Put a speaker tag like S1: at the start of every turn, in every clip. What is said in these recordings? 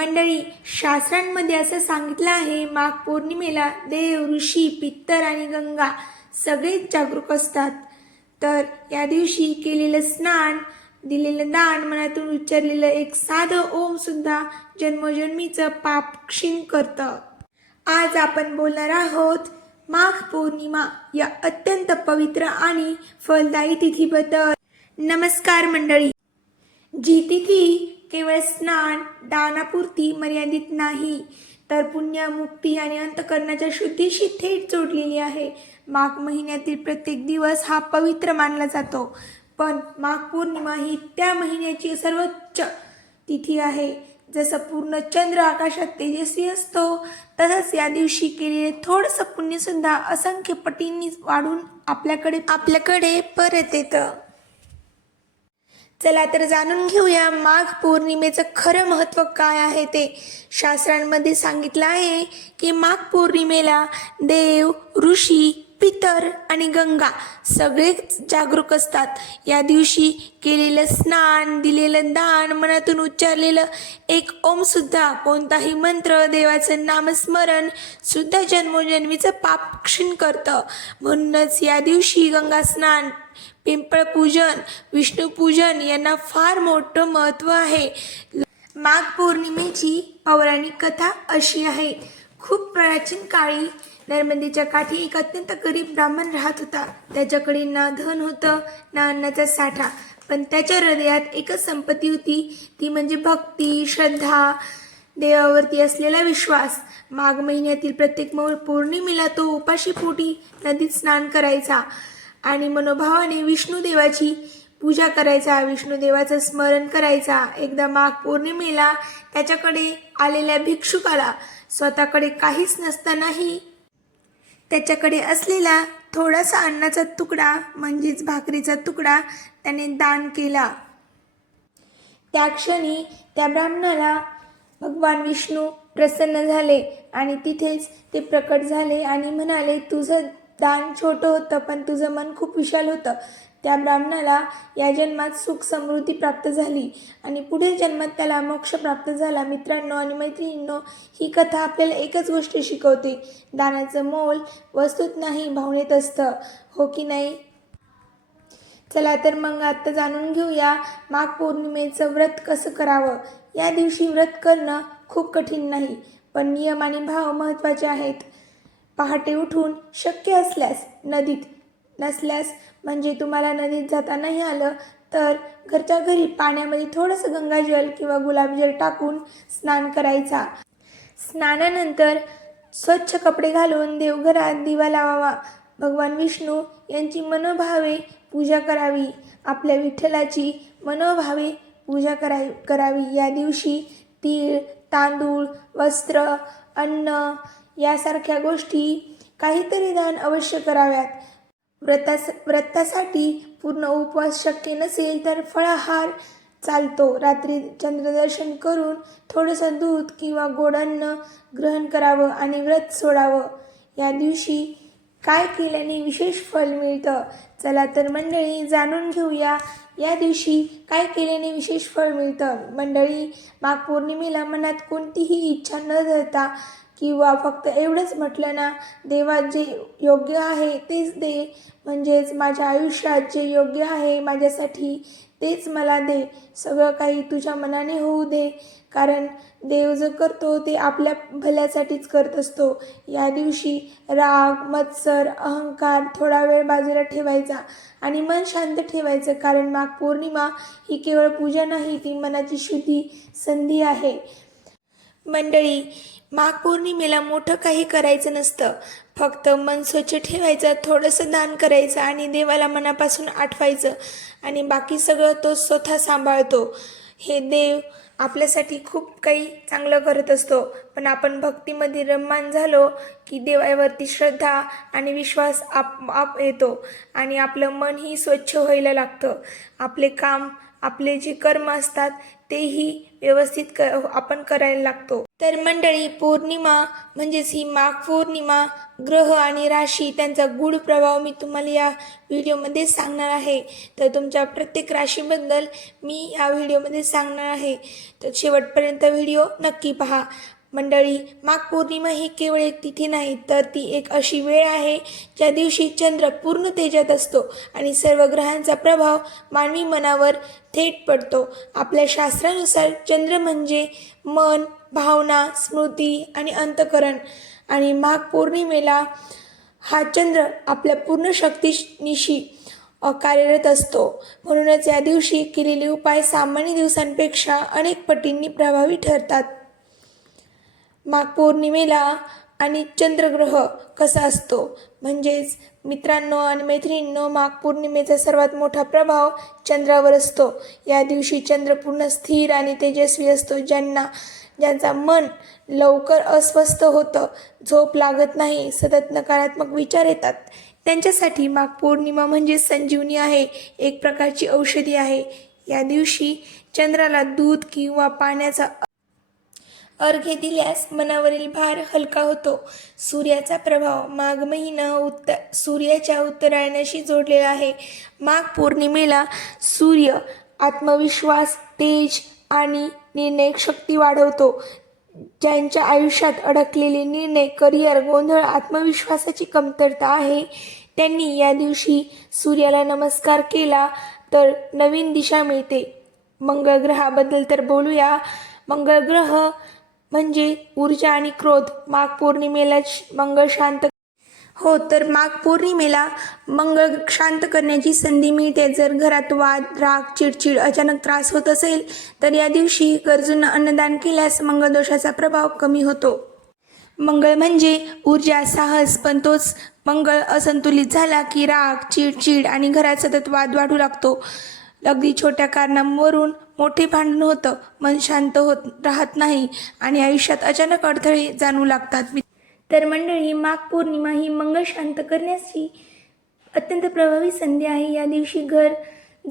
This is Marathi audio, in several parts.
S1: मंडळी शास्त्रांमध्ये असं सांगितलं आहे माघ पौर्णिमेला देव ऋषी पित्तर आणि गंगा सगळेच जागरूक असतात. तर या दिवशी केलेलं स्नान दिलेलं दान मनातून उच्चारलेलं एक साधं ओम सुद्धा जन्मोजन्मीचं पाप क्षीण करतं. आज आपण बोलणार आहोत माघ पौर्णिमा या अत्यंत पवित्र आणि फलदायी तिथीबद्दल. नमस्कार मंडळी. जी तिथी केवळ स्नान दानापुरती मर्यादित नाही तर पुण्य मुक्ती आणि अंतकरणाच्या शुद्धीशी थेट जोडलेली आहे. माघ महिन्यातील प्रत्येक दिवस हा पवित्र मानला जातो. पण माघ पौर्णिमा ही त्या महिन्याची सर्वोच्च तिथी आहे. जसं पूर्ण चंद्र आकाशात तेजस्वी असतो तसंच या दिवशी केलेले थोडंसं पुण्यसुद्धा असंख्य पटींनी वाढून आपल्याकडे आपल्याकडे परत येतं. चला तर जाणून घेऊया माघ पौर्णिमेचं खरं महत्त्व काय आहे ते. शास्त्रांमध्ये सांगितलं आहे की माघ पौर्णिमेला देव ऋषी पितर आणि गंगा सगळेच जागरूक असतात. या दिवशी केलेलं स्नान दिलेलं दान मनातून उच्चारलेलं एक ओमसुद्धा कोणताही मंत्र देवाचं नामस्मरण सुद्धा जन्मोजन्मीचं पाप क्षीण करतं. म्हणूनच या दिवशी गंगा स्नान पिंपळपूजन विष्णुपूजन यांना फार मोठं महत्त्व आहे. माघ पौर्णिमेची पौराणिक कथा अशी आहे. खूप प्राचीन काळी नर्मदेच्या काठी एक अत्यंत गरीब ब्राह्मण राहत होता. त्याच्याकडे ना धन होतं ना अन्नाचा साठा. पण त्याच्या हृदयात एकच संपत्ती होती. ती म्हणजे भक्ती श्रद्धा देवावरती असलेला विश्वास. माघ महिन्यातील प्रत्येक मौ पौर्णिमेला तो उपाशी पोटी नदीत स्नान करायचा. आणि मनोभावाने विष्णुदेवाची पूजा करायचा विष्णुदेवाचं स्मरण करायचा. एकदा माघ पौर्णिमेला त्याच्याकडे आलेल्या भिक्षुकाला स्वतःकडे काहीच नसतानाही त्याच्याकडे असलेला थोडासा अन्नाचा तुकडा म्हणजेच भाकरीचा तुकडा त्याने दान केला. त्या क्षणी त्या ब्राह्मणाला भगवान विष्णू प्रसन्न झाले आणि तिथेच ते प्रकट झाले आणि म्हणाले तुझं दान छोटं होतं पण तुझं मन खूप विशाल होतं. त्या ब्राह्मणाला या जन्मात सुख समृद्धी प्राप्त झाली आणि पुढील जन्मात त्याला मोक्ष प्राप्त झाला. मित्रांनो आणि मैत्रिणींनो ही कथा आपल्याला एकच गोष्ट शिकवते. दानाचं मोल वस्तूत नाही भावनेत असतं. हो की नाही? चला तर मग आत्ता जाणून घेऊया माघ पौर्णिमेचं व्रत कसं करावं. या दिवशी व्रत करणं खूप कठीण नाही पण नियम आणि भाव महत्त्वाचे आहेत. पहाटे उठून शक्य असल्यास नदीत नसल्यास म्हणजे तुम्हाला नदीत जाता नाही आलं तर घरच्या घरी पाण्यामध्ये थोडंसं गंगाजल किंवा गुलाबजल टाकून स्नान करायचा. स्नानानंतर स्वच्छ कपडे घालून देवघरात दिवा लावावा. भगवान विष्णू यांची मनोभावे पूजा करावी. आपल्या विठ्ठलाची मनोभावे पूजा करावी करावी. या दिवशी तीळ तांदूळ वस्त्र अन्न यासारख्या गोष्टी काहीतरी दान अवश्य कराव्यात. व्रतास व्रतासाठी पूर्ण उपवास शक्य नसेल तर फळाहार चालतो. रात्री चंद्रदर्शन करून थोडंसं दूध किंवा गोड अन्न ग्रहण करावं आणि व्रत सोडावं. या दिवशी काय केल्याने विशेष फल मिळतं? चला तर मंडळी जाणून घेऊया. या दिवशी काय केल्याने विशेष फळ मिळतं? मंडळी माघ पौर्णिमेला मनात कोणतीही इच्छा न धरता किंवा फक्त एवढंच म्हटलं ना देवा जे योग्य आहे तेच दे. म्हणजेच माझ्या आयुष्यात जे योग्य आहे माझ्यासाठी तेच मला दे. सगळं काही तुझ्या मनाने होऊ दे. कारण देव जो करतो ते आपल्या भल्यासाठीच करत असतो. या दिवशी राग मत्सर अहंकार थोडा वेळ बाजूला ठेवायचा आणि मन शांत ठेवायचं. कारण माघ पौर्णिमा ही केवळ पूजा नाही ती मनाची शुद्धी संधी आहे. मंडळी महापौर्णिमेला मोठं काही करायचं नसतं. फक्त मन स्वच्छ ठेवायचं थोडंसं दान करायचं आणि देवाला मनापासून आठवायचं. आणि बाकी सगळं तो स्वतः सांभाळतो. हे देव आपल्यासाठी खूप काही चांगलं करत असतो. पण आपण भक्तीमध्ये रममान झालो की देवावरती श्रद्धा आणि विश्वास आप आप येतो. आणि आपलं मनही स्वच्छ व्हायला लागतं. आपले काम आपले जे कर्म असतात तेही व्यवस्थित क आपण करायला लागतो. तर मंडळी पौर्णिमा म्हणजेच ही माघ पौर्णिमा ग्रह आणि राशी त्यांचा गूढ प्रभाव मी तुम्हाला या व्हिडिओमध्ये सांगणार आहे. तर तुमच्या प्रत्येक राशीबद्दल मी या व्हिडिओमध्ये सांगणार आहे. तर शेवटपर्यंत व्हिडिओ नक्की पहा. मंडळी माघ पौर्णिमा ही केवळ एक तिथी नाही तर ती एक अशी वेळ आहे ज्या दिवशी चंद्र पूर्ण तेजात असतो आणि सर्व ग्रहांचा प्रभाव मानवी मनावर थेट पडतो. आपल्या शास्त्रानुसार चंद्र म्हणजे मन भावना स्मृती आणि अंतकरण. आणि माघ पौर्णिमेला हा चंद्र आपल्या पूर्ण शक्तीनिशी कार्यरत असतो. म्हणूनच या दिवशी केलेले उपाय सामान्य दिवसांपेक्षा अनेक पटींनी प्रभावी ठरतात. माघ पौर्णिमेला आणि चंद्रग्रह कसा असतो? म्हणजेच मित्रांनो आणि मैत्रिणींनो माघ पौर्णिमेचा सर्वात मोठा प्रभाव चंद्रावर असतो. या दिवशी चंद्र पूर्ण स्थिर आणि तेजस्वी असतो. ज्यांना ज्यांचा मन लवकर अस्वस्थ होतं झोप लागत नाही सतत नकारात्मक विचार येतात त्यांच्यासाठी माघ पौर्णिमा म्हणजे संजीवनी आहे. एक प्रकारची औषधी आहे. या दिवशी चंद्राला दूध किंवा पाण्याचा अर्घ्य दिल्यास मनावरील भार हलका होतो. सूर्याचा प्रभाव माघ महिना उत्त सूर्याच्या उत्तरायणाशी जोडलेला आहे. माघ पौर्णिमेला सूर्य आत्मविश्वास तेज आणि निर्णय शक्ती वाढवतो. ज्यांच्या आयुष्यात अडकलेले निर्णय करिअर गोंधळ आत्मविश्वासाची कमतरता आहे त्यांनी या दिवशी सूर्याला नमस्कार केला तर नवीन दिशा मिळते. मंगळ ग्रहाबद्दल तर बोलूया. मंगळ ग्रह म्हणजे ऊर्जा आणि क्रोध. माघ पौर्णिमेला श- मंगळ शांत हो तर माघ पौर्णिमेला मंगळ शांत करण्याची संधी मिळते. जर घरात वाद राग चिडचिड अचानक त्रास होत असेल तर या दिवशी गरजूंना अन्नदान केल्यास मंगळ दोषाचा प्रभाव कमी होतो. मंगळ म्हणजे ऊर्जा साहस पण तोच मंगळ असंतुलित झाला की राग चिडचिड आणि घरात सतत वाद वाढू लागतो. अगदी छोट्या कारणांवरून मोठे भांडण होतं. मन शांत होत राहत नाही आणि आयुष्यात अचानक अडथळे जाणवू लागतात. तर मंडळी माघ पौर्णिमा ही मंगळ शांत करण्याची अत्यंत प्रभावी संधी आहे. या दिवशी घर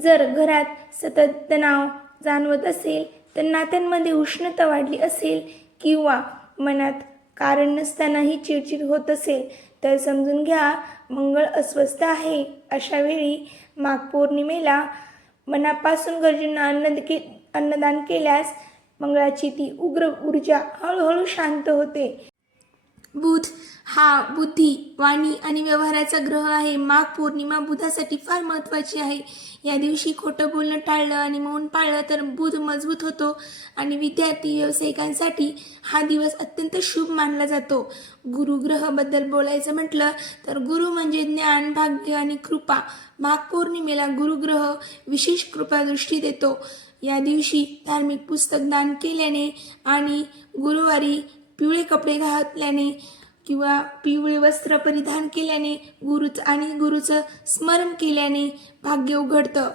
S1: जर घरात सतत तणाव जाणवत असेल तर नात्यांमध्ये उष्णता वाढली असेल किंवा मनात कारण नसतानाही चिडचिड होत असेल तर समजून घ्या मंगळ अस्वस्थ आहे. अशावेळी माघ पौर्णिमेला मनापासून गरजूंना अन्न के अन्नदान केल्यास मंगळाची ती उग्र ऊर्जा हळूहळू शांत होते. बुध हा बुद्धी वाणी आणि व्यवहाराचा ग्रह आहे. माघ पौर्णिमा बुधासाठी फार महत्त्वाची आहे. या दिवशी खोटं बोलणं टाळलं आणि मौन पाळलं तर बुध मजबूत होतो आणि विद्यार्थी व्यावसायिकांसाठी हा दिवस अत्यंत शुभ मानला जातो. गुरुग्रहबद्दल बोलायचं म्हटलं तर गुरु म्हणजे ज्ञान भाग्य आणि कृपा. माघ पौर्णिमेला गुरुग्रह विशेष कृपा दृष्टी देतो. या दिवशी धार्मिक पुस्तक दान केल्याने आणि गुरुवारी पिवळे कपडे घातल्याने किंवा पिवळे वस्त्र परिधान केल्याने गुरुचं आणि गुरुचं स्मरण केल्याने भाग्य उघडतं.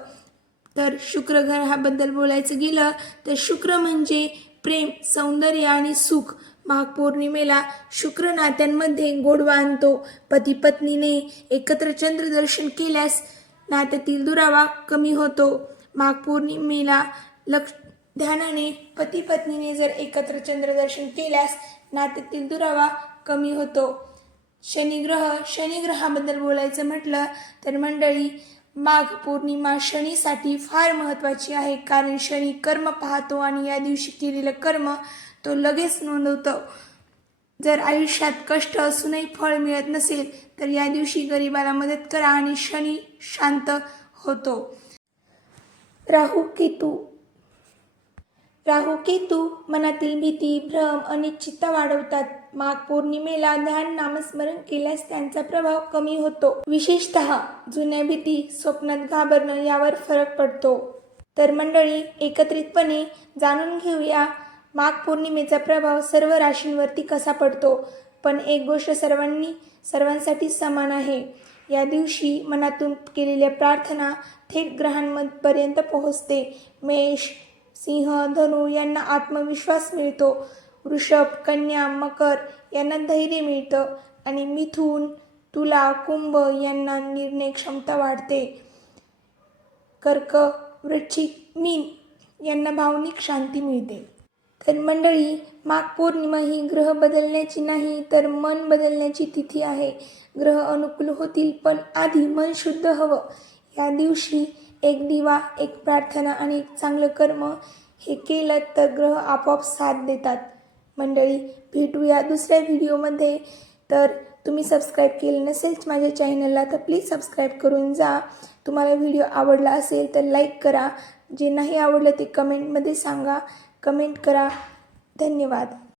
S1: तर शुक्र ग्रहाबद्दल बोलायचं गेलं तर शुक्र म्हणजे प्रेम सौंदर्य आणि सुख. माघ पौर्णिमेला शुक्र नात्यांमध्ये गोडवा आणतो. पती पत्नीने एकत्र चंद्रदर्शन केल्यास नात्यातील दुरावा कमी होतो. माघ पौर्णिमेला लक्ष ध्यानाने पती पत्नीने जर एकत्र चंद्रदर्शन केल्यास नात्यातील दुरावा कमी होतो. शनिग्रह शनिग्रहाबद्दल बोलायचं म्हटलं तर मंडळी माघ पौर्णिमा शनीसाठी फार महत्त्वाची आहे कारण शनी कर्म पाहतो आणि या दिवशी केलेलं कर्म तो लगेच नोंदवतो. जर आयुष्यात कष्ट असूनही फळ मिळत नसेल तर या दिवशी गरिबाला मदत करा आणि शनी शांत होतो. राहू केतू. राहू केतू मनातील भीती भ्रम अनिश्चितता वाढवतात. माघ पौर्णिमेला ध्यान नामस्मरण केल्यास त्यांचा प्रभाव कमी होतो. विशेषत जुन्या भीती स्वप्नात घाबरणं यावर फरक पडतो. तर मंडळी एकत्रितपणे जाणून घेऊया माघ पौर्णिमेचा प्रभाव सर्व राशींवरती कसा पडतो. पण एक गोष्ट सर्वांनी सर्वांसाठी समान आहे. या दिवशी मनातून केलेल्या प्रार्थना थेट ग्रहांपर्यंत पोहोचते. मेष सिंह धनु यांना आत्मविश्वास मिळतो. वृषभ कन्या मकर यांना धैर्य मिळतं. आणि मिथून तुला कुंभ यांना निर्णय क्षमता वाढते. कर्क वृश्चिक मीन यांना भावनिक शांती मिळते. तर मंडळी माघ पौर्णिमा ही ग्रह बदलण्याची नाही तर मन बदलण्याची तिथी आहे. ग्रह अनुकूल होतील पण आधी मन शुद्ध हवं. या दिवशी एक दिवा एक प्रार्थना आणि एक चांगलं कर्म हे केलं तर ग्रह आपोआप साथ देतात. मंडळी भेटूया दुसऱ्या व्हिडिओमध्ये. तर तुम्ही सबस्क्राईब केलं नसेलच माझ्या चॅनलला तर प्लीज सबस्क्राईब करून जा. तुम्हाला व्हिडिओ आवडला असेल तर लाईक करा. जे नाही आवडलं ते कमेंटमध्ये सांगा. कमेंट करा. धन्यवाद.